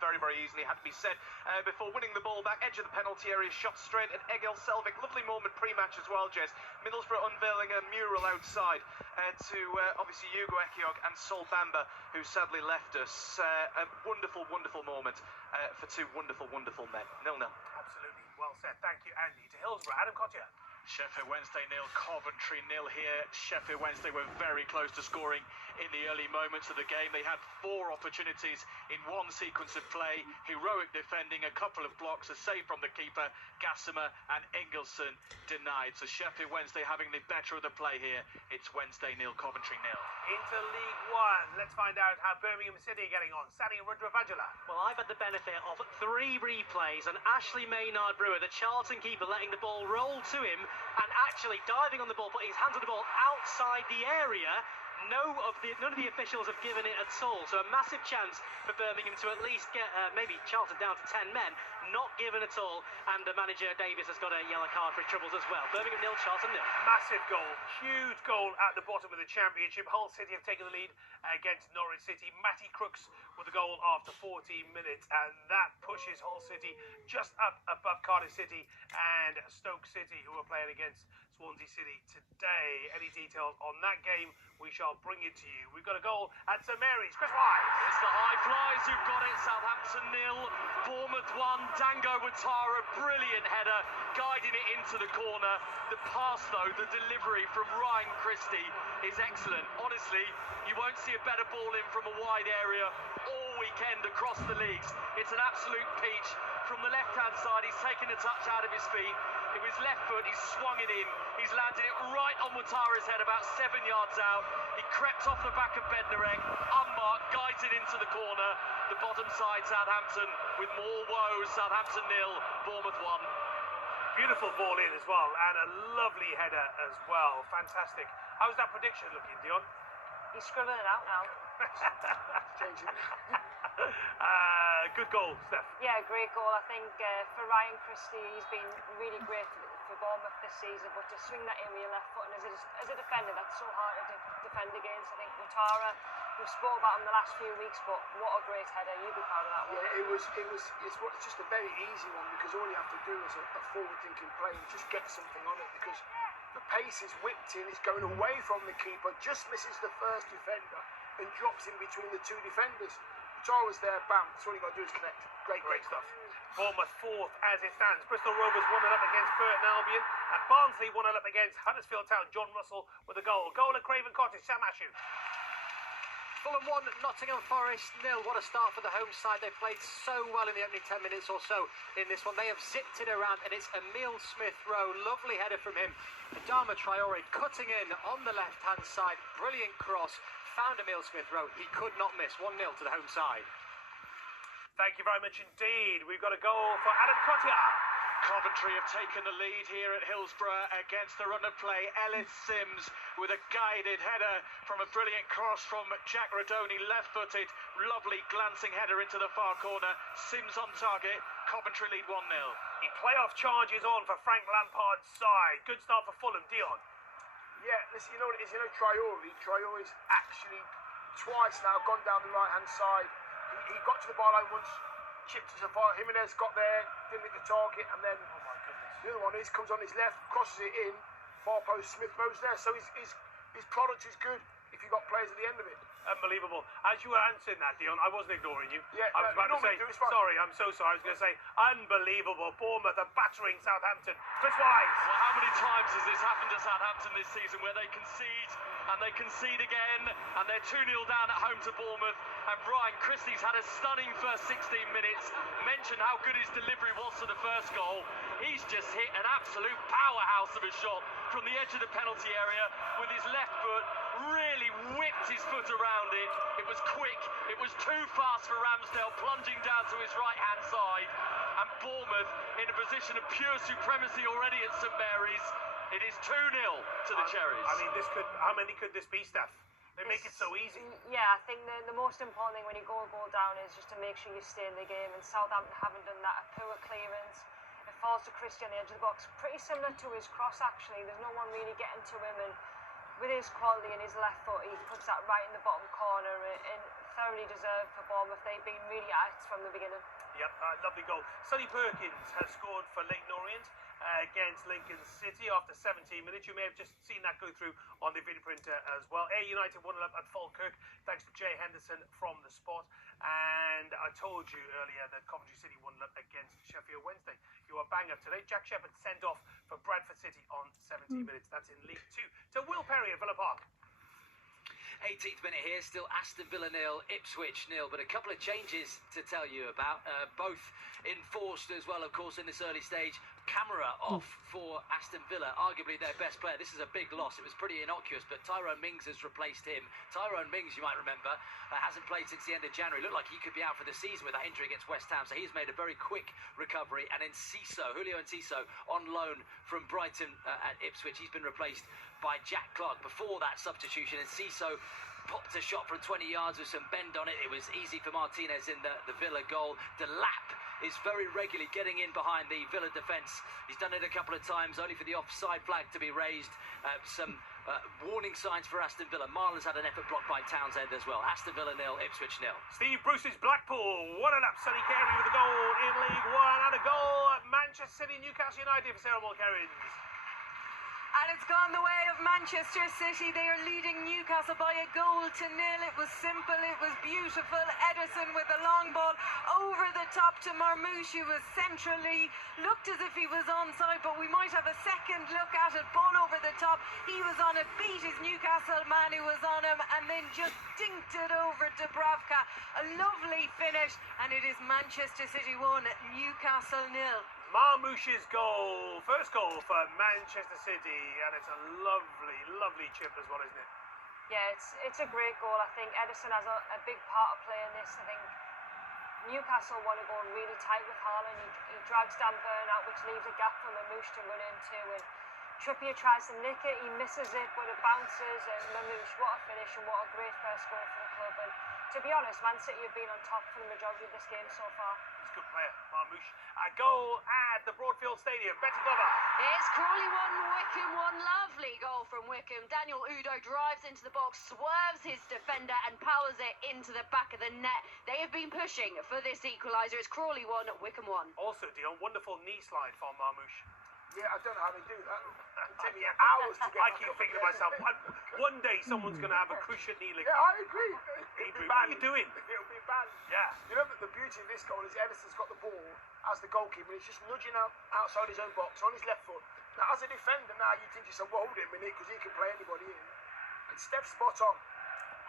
very, very easily, had to be said, before winning the ball back, edge of the penalty area, shot straight at Egil Selvik. Lovely moment pre-match as well, Jez. Middlesbrough unveiling a mural outside to obviously Hugo Ekiog and Sol Bamba, who sadly left us. A wonderful, wonderful moment for two wonderful, wonderful men. 0-0. Absolutely. Well said. Thank you, Andy. To Hillsborough, Adam Cottier. Sheffield Wednesday 0, Coventry 0 here. Sheffield Wednesday were very close to scoring in the early moments of the game. They had 4 opportunities in one sequence of play. Heroic defending, a couple of blocks, a save from the keeper, Gassama, and Ingelsson denied. So Sheffield Wednesday having the better of the play here. It's Wednesday 0, Coventry 0. Into League One. Let's find out how Birmingham City are getting on. Sani Rudravajula. Well, I've had the benefit of 3 replays, and Ashley Maynard-Brewer, the Charlton keeper, letting the ball roll to him and actually diving on the ball, putting his hands on the ball outside the area. None of the officials have given it at all. So a massive chance for Birmingham to at least get maybe Charlton down to 10 men. Not given at all. And the manager Davies has got a yellow card for his troubles as well. Birmingham 0, Charlton 0. Massive goal. Huge goal at the bottom of the Championship. Hull City have taken the lead against Norwich City. Matty Crooks with the goal after 14 minutes. And that pushes Hull City just up above Cardiff City and Stoke City, who are playing against Swansea City today. Any details on that game, we shall bring it to you. We've got a goal at St Mary's. Chris Wise. It's the High Flyers who've got it. Southampton 0, Bournemouth 1. Dango Ouattara, brilliant header, guiding it into the corner. The pass, though, the delivery from Ryan Christie is excellent. Honestly, you won't see a better ball in from a wide area all weekend across the leagues. It's an absolute peach. From the left-hand side, he's taken a touch out of his feet. With his left foot, he's swung it in. He's landed it right on Ouattara's head, about 7 yards out. He crept off the back of Bednarek, unmarked, guides it into the corner. The bottom side, Southampton, with more woes. Southampton 0, Bournemouth 1. Beautiful ball in as well, and a lovely header as well. Fantastic. How's that prediction looking, Dion? He's scribbling it out now. Changing. Good goal, Steph. Yeah, great goal. I think for Ryan Christie, he's been really great for Bournemouth this season, but to swing that in with your left foot, and as a defender, that's so hard to defend against. I think Ouattara, we've spoke about him the last few weeks, but what a great header. You'd be proud of that one. Yeah, it's just a very easy one, because all you have to do as a forward-thinking player is just get something on it, because the pace is whipped in, it's going away from the keeper, just misses the first defender and drops in between the 2 defenders. Ouattara's there, bam, that's all you got to do is connect. Great stuff. Bournemouth 4th as it stands. Bristol Rovers 1-0 up against Burton Albion, and Barnsley 1-0 up against Huddersfield Town. John Russell with a goal. Goal at Craven Cottage. Sam Ashew. Fulham 1, Nottingham Forest 0. What a start for the home side. They played so well in the opening 10 minutes or so in this one. They have zipped it around, and it's Emile Smith-Rowe. Lovely header from him. Adama Traore cutting in on the left-hand side. Brilliant cross. Found Emile Smith-Rowe. He could not miss. 1-0 to the home side. Thank you very much indeed. We've got a goal for Adam Cottier. Coventry have taken the lead here at Hillsborough against the run of play. Ellis Sims with a guided header from a brilliant cross from Jack Rodoni, left-footed. Lovely glancing header into the far corner. Sims on target. Coventry lead 1-0. The playoff charge is on for Frank Lampard's side. Good start for Fulham. Dion. Yeah, listen, you know what it is? You know Traore's actually twice now gone down the right-hand side. He got to the byline once, chipped to the far. Jimenez got there, didn't hit the target, and then the other one comes on his left, crosses it in, far post, Smith-Rowe's there. So his product is good if you've got players at the end of it. Unbelievable. As you were answering that, Dion, I wasn't ignoring you. Yeah, I was about to say, sorry, I'm so sorry. I was going to say, unbelievable. Bournemouth are battering Southampton. Chris Wise. Well, how many times has this happened to Southampton this season, where they concede and they concede again, and they're 2-0 down at home to Bournemouth, and Ryan Christie's had a stunning first 16 minutes. Mentioned how good his delivery was for the first goal. He's just hit an absolute powerhouse of a shot from the edge of the penalty area with his left foot, really whipped his foot around it. It was quick, it was too fast for Ramsdale, plunging down to his right-hand side, and Bournemouth in a position of pure supremacy already at St Mary's. It is 2-0 to the Cherries. I mean, how many could this be, Steph? They make it so easy. Yeah, I think the most important thing when you go down is just to make sure you stay in the game, and Southampton haven't done that. A poor clearance. It falls to Christie on the edge of the box. Pretty similar to his cross, actually. There's no one really getting to him, and with his quality and his left foot, he puts that right in the bottom corner and thoroughly deserved for Bournemouth. They've been really at it from the beginning. Yep, lovely goal. Sonny Perkins has scored for Leyton Orient against Lincoln City after 17 minutes. You may have just seen that go through on the video printer as well. Ayr United 1-0 up at Falkirk thanks to Jay Henderson from the spot. And I told you earlier that Coventry City 1-0 up against Sheffield Wednesday. You are bang up today. Jack Shepherd sent off for Bradford City on 17 minutes. That's in League 2. To Will Perry at Villa Park. 18th minute here, still Aston Villa 0, Ipswich 0, but a couple of changes to tell you about, both enforced as well, of course, in this early stage. Camera off for Aston Villa, arguably their best player. This is a big loss. It was pretty innocuous, but Tyrone Mings has replaced him. Tyrone Mings, you might remember, hasn't played since the end of January. Looked like he could be out for the season with that injury against West Ham, so he's made a very quick recovery. And then Julio Enciso, on loan from Brighton at Ipswich, he's been replaced by Jack Clark. Before that substitution, Enciso popped a shot from 20 yards with some bend on it. It was easy for Martinez in the Villa goal. Delap is very regularly getting in behind the Villa defence. He's done it a couple of times, only for the offside flag to be raised. Some warning signs for Aston Villa. Marlon's had an effort blocked by Townsend as well. Aston Villa 0, Ipswich 0. Steve Bruce's Blackpool 1-0 up. Sonny Carey with a goal in League One, and a goal at Manchester City, Newcastle United for Sarah Mulkerrins. And it's gone the way of Manchester City. They are leading Newcastle by a goal to nil. It was simple, it was beautiful. Ederson with a long ball over the top to Marmouche, who was centrally, looked as if he was onside, but we might have a second look at it. Ball over the top. He was on it, beat his Newcastle man who was on him, and then just dinked it over Dubravka. A lovely finish, and it is Manchester City 1, Newcastle 0. Marmouche's goal, first goal for Manchester City, and it's a lovely, lovely chip as well, isn't it? Yeah, it's a great goal. I think Ederson has a big part of playing this. I think Newcastle want to go really tight with Haaland. He drags Dan Burn out, which leaves a gap for Marmouche to run into, and Trippier tries to nick it, he misses it, but it bounces, and Marmouche, what a finish and what a great first goal for the club. And to be honest, Man City have been on top for the majority of this game so far. He's a good player, Marmouche. A goal at the Broadfield Stadium. Betty Glover. It's Crawley 1, Wickham 1. Lovely goal from Wickham. Daniel Udo drives into the box, swerves his defender and powers it into the back of the net. They have been pushing for this equaliser. It's Crawley 1, Wickham 1. Also, Dion, wonderful knee slide from Marmouche. Yeah, I don't know how they do that. It'll take me hours to get I keep thinking to myself, one day someone's going to have a cruciate knee lick. Yeah, I agree. Adrian, what are you doing? It'll be bad. Yeah. You know, the beauty of this goal is Ederson's got the ball as the goalkeeper, and he's just nudging out outside his own box on his left foot. Now, as a defender, now you think to yourself, well, hold it a minute, because he can play anybody in. And Steph's spot on.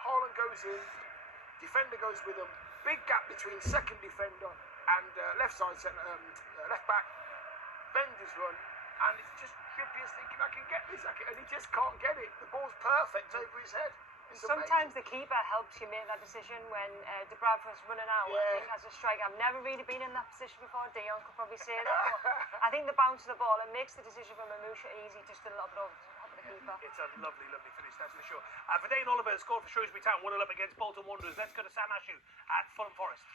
Haaland goes in, defender goes with him. Big gap between second defender and left side centre, left back. Bend his run. And it's just Trippier's thinking, I can get this, and he just can't get it. The ball's perfect over his head. It's Sometimes amazing. the keeper helps you make that decision when Dubravka's running out. I think as a striker, I've never really been in that position before. Dion could probably say that. But I think the bounce of the ball, it makes the decision for Marmouche easy, just a little bit over the top of the keeper. It's a lovely, lovely finish, that's for sure. Verdane Oliver scored for Shrewsbury Town, 1-0 up against Bolton Wanderers. Let's go to Sam Ashew at Fulham Forest.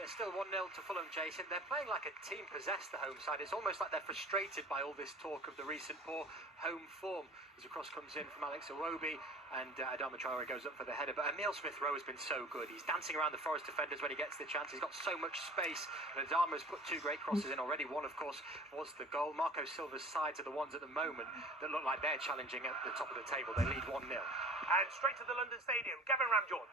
They're still 1-0 to Fulham, Jason. They're playing like a team possessed, the home side. It's almost like they're frustrated by all this talk of the recent poor home form. As a cross comes in from Alex Iwobi, and Adama Traore goes up for the header. But Emile Smith-Rowe has been so good. He's dancing around the Forest defenders when he gets the chance. He's got so much space. And Adama has put two great crosses in already. One, of course, was the goal. Marco Silva's sides are the ones at the moment that look like they're challenging at the top of the table. They lead 1-0. And straight to the London Stadium, Gavin Ramjohn.